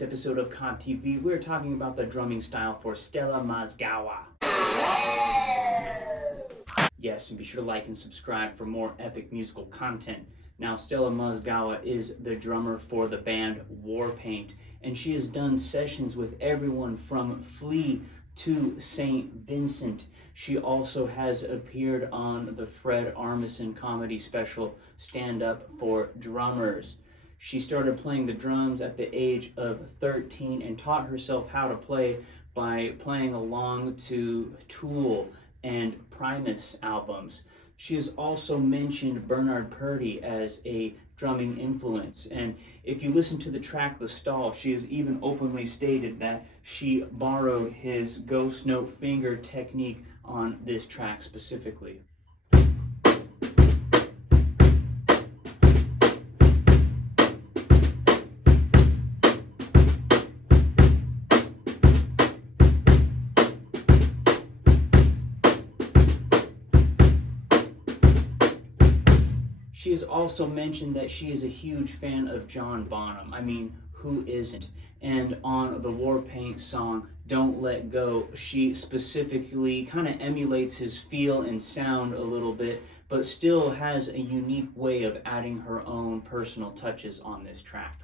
this episode of CobbTV, we're talking about the drumming style for Stella Mozgawa. Yes, and be sure to like and subscribe for more epic musical content. Now, Stella Mozgawa is the drummer for the band Warpaint, and she has done sessions with everyone from Flea to St. Vincent. She also has appeared on the Fred Armisen comedy special, Stand Up for Drummers. She started playing the drums at the age of 13 and taught herself how to play by playing along to Tool and Primus albums. She has also mentioned Bernard Purdie as a drumming influence, and if you listen to the track The Stall, she has even openly stated that she borrowed his ghost note finger technique on this track specifically. She has also mentioned that she is a huge fan of John Bonham. I mean, who isn't? And on the Warpaint song, Don't Let Go, she specifically kind of emulates his feel and sound a little bit, but still has a unique way of adding her own personal touches on this track.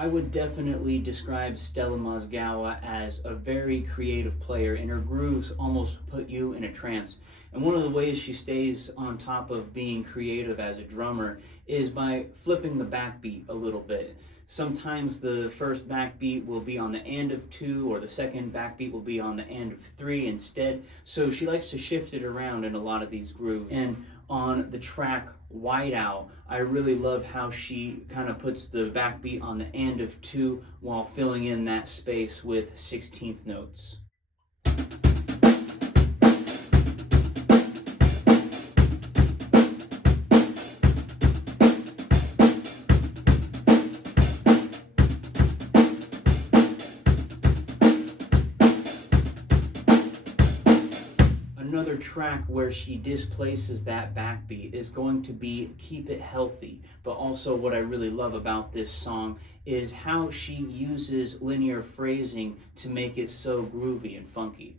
I would definitely describe Stella Mozgawa as a very creative player, and her grooves almost put you in a trance. And one of the ways she stays on top of being creative as a drummer is by flipping the backbeat a little bit. Sometimes the first backbeat will be on the end of 2, or the second backbeat will be on the end of 3 instead. So she likes to shift it around in a lot of these grooves. And on the track Whiteout, I really love how she kind of puts the backbeat on the end of 2 while filling in that space with 16th notes. Another track where she displaces that backbeat is going to be Keep It Healthy, but also what I really love about this song is how she uses linear phrasing to make it so groovy and funky.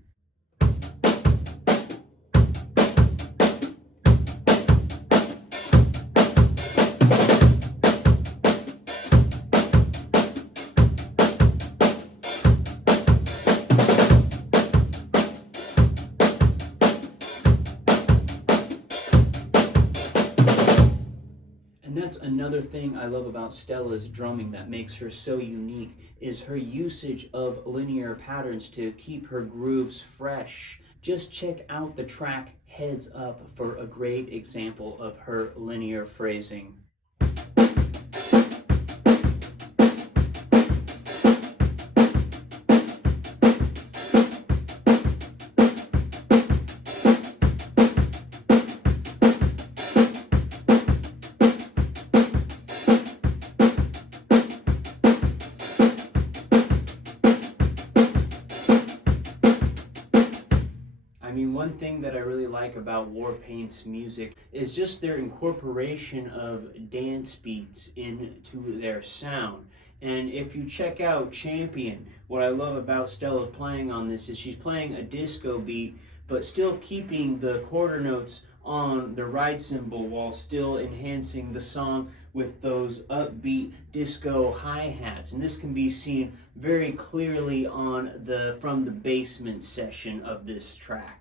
And that's another thing I love about Stella's drumming that makes her so unique, is her usage of linear patterns to keep her grooves fresh. Just check out the track Heads Up for a great example of her linear phrasing. One thing that I really like about Warpaint's music is just their incorporation of dance beats into their sound. And if you check out Champion, what I love about Stella playing on this is she's playing a disco beat, but still keeping the quarter notes on the ride cymbal while still enhancing the song with those upbeat disco hi-hats. And this can be seen very clearly on the From the Basement session of this track.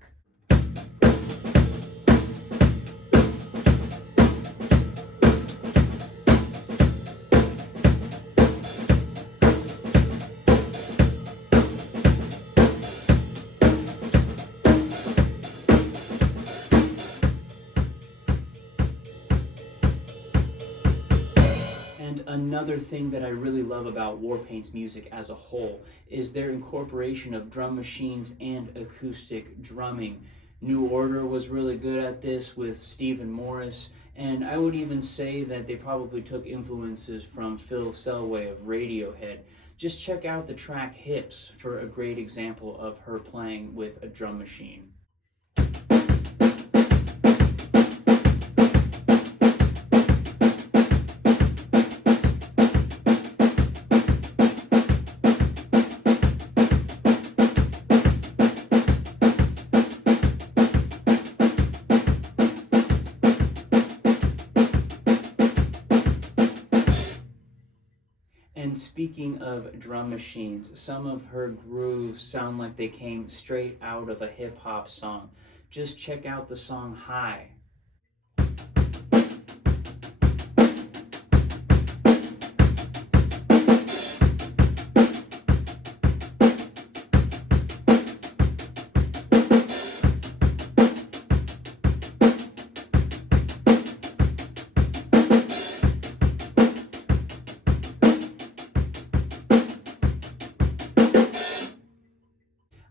Another thing that I really love about Warpaint's music as a whole is their incorporation of drum machines and acoustic drumming. New Order was really good at this with Stephen Morris, and I would even say that they probably took influences from Phil Selway of Radiohead. just check out the track Hips for a great example of her playing with a drum machine. And speaking of drum machines, some of her grooves sound like they came straight out of a hip-hop song. Just check out the song High.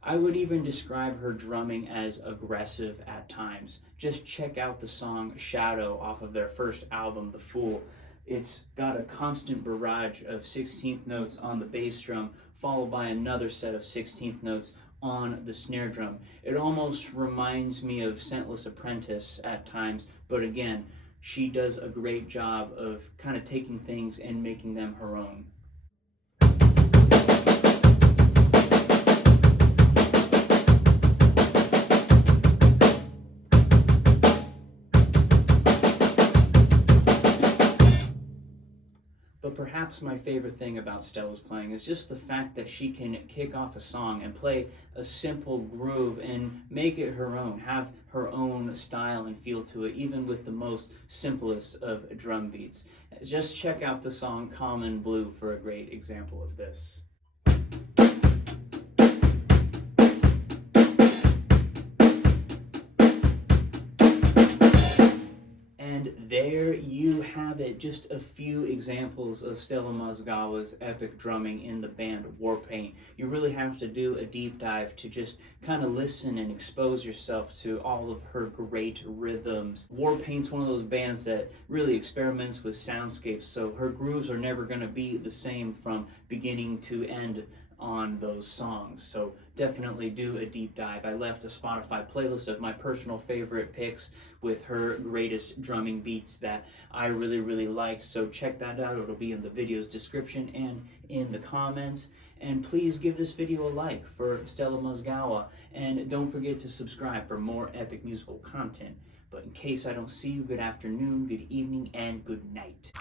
I would even describe her drumming as aggressive at times. Just check out the song Shadow off of their first album, The Fool. It's got a constant barrage of 16th notes on the bass drum, followed by another set of 16th notes on the snare drum. It almost reminds me of Scentless Apprentice at times, but again, she does a great job of kind of taking things and making them her own. But perhaps my favorite thing about Stella's playing is just the fact that she can kick off a song and play a simple groove and make it her own, have her own style and feel to it, even with the most simplest of drum beats. Just check out the song Common Blue for a great example of this. And there you have it, just a few examples of Stella Mozgawa's epic drumming in the band Warpaint. You really have to do a deep dive to just kind of listen and expose yourself to all of her great rhythms. Warpaint's one of those bands that really experiments with soundscapes, so her grooves are never going to be the same from beginning to end on those songs, so definitely do a deep dive. I left a Spotify playlist of my personal favorite picks with her greatest drumming beats that I really like, so check that out. It'll be in the video's description and in the comments. And please give this video a like for Stella Mozgawa, and don't forget to subscribe for more epic musical content. But in case I don't see you, good afternoon, good evening, and good night.